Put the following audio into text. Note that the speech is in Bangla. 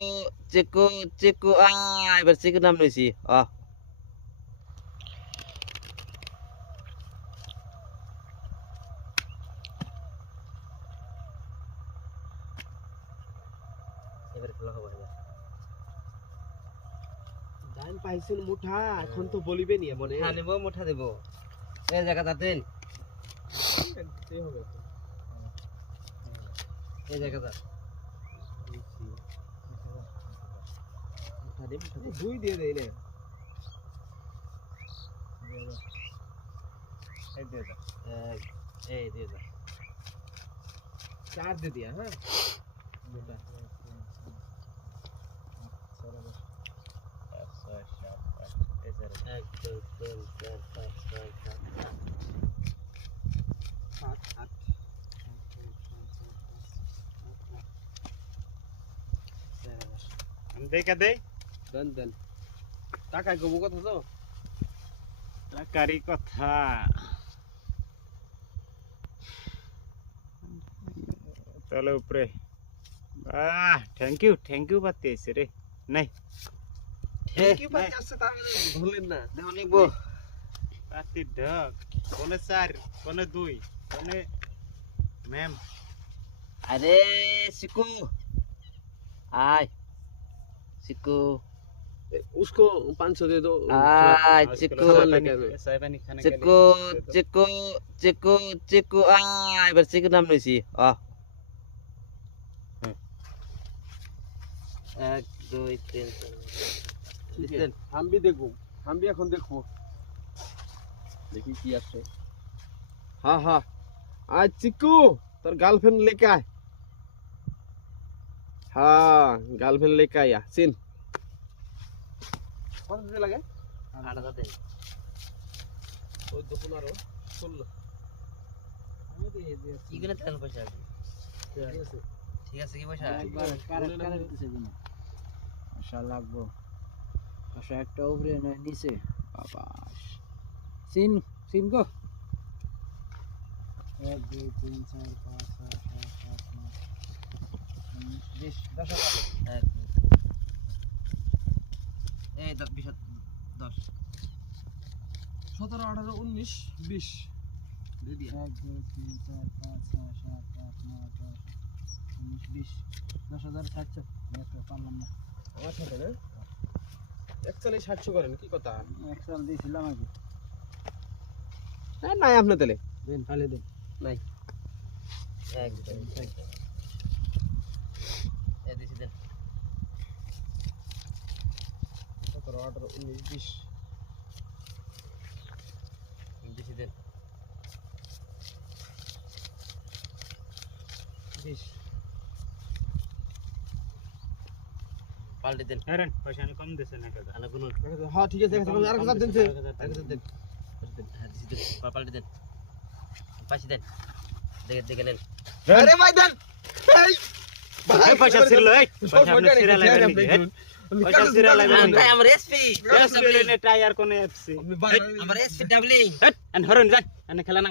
চিকু চিকু এবার চিকু নাম লইছি এবার খেলা হবে এবার দান পাইছেন মুঠা এখন তো বলিবে নি মনে হ্যাঁ নেব মুঠা দেব এই জায়গাটা দেন দিতেই হবে এই জায়গাটা মুঠা দে দুই দিয়ে দেই রে এই দিয়ে দাও এই দিয়ে দাও চার দিয়ে দিয়া হ্যাঁ মুঠা এক দুই তিন চার পাঁচ ছয় সাত সাত আট আমি দেখা দেই দেন দেন টাকা গবো কথা তো টাকারি কথা তাহলে উপরে বাহ থ্যাংক ইউ বাতি আইছে রে নাই কি পাই আসছে তাহলে ধরলেন না দেখো লিখবো বাতি ঢক কোনে 4 কোনে 2 কোনে ম্যাম আরে চিকু আয় চিকু उसको 500 दे दो আয় চিকু সাহেবানি খানা চিকু চিকু চিকু চিকু এবার চিকু নাম লইছি এক দুই তিন চার हम भी এখন দেখবো দেখি কি আসে हाँ हाँ आज चिक्कू তোর গার্লফ্রেন্ড लेके आए हाँ গার্লফ্রেন্ড लेके आया सिन কত দিতে লাগে আলাদা দেন ওই দেখুন আরো 16 আমি দিয়ে দিয়ে কি করে তেল পয়সা আছে ঠিক আছে কি পয়সা কারেক্ট দিছে কোন আশা লাগবো আশা একটা উপরে না নিচে বাবা সিন গো 1 2 3 4 5 6 7 8 9 10 এক এই 10 17 18 19 20 দিয়ে দিয়া 1 2 3 4 5 6 7 8 9 10 19 20 10,000 700 দেখো পারলাম না আমার সাথে না একচুয়ালি 700 করেন কি কথা একসাথে দিছিলাম আগে না নাই আপনি তাহলে দেন খালি দেন নাই এক দুই তিন এই দিছি দেন 17 18 19 20 দিছি দেন 20 পাল্টে দেন হেরেন পয়সা আমি কম দিছে না কাকা আলা গুনুন হ্যাঁ ঠিক আছে আর কথা দেন সে দেন হ্যাঁ দিছি দেন পাল্টে দেন পাশে দেন দেখে নেন আরে ভাই দেন এই ভাই পয়সা ছিল এই পয়সা আপনি সিরা লাগাই দিন পয়সা সিরা লাগাই দিন আমার এসপি এসপি নে টায়ার কোনে এফসি আমার এসপি ডাবলিং এন্ড হরন যান এনে খেলা না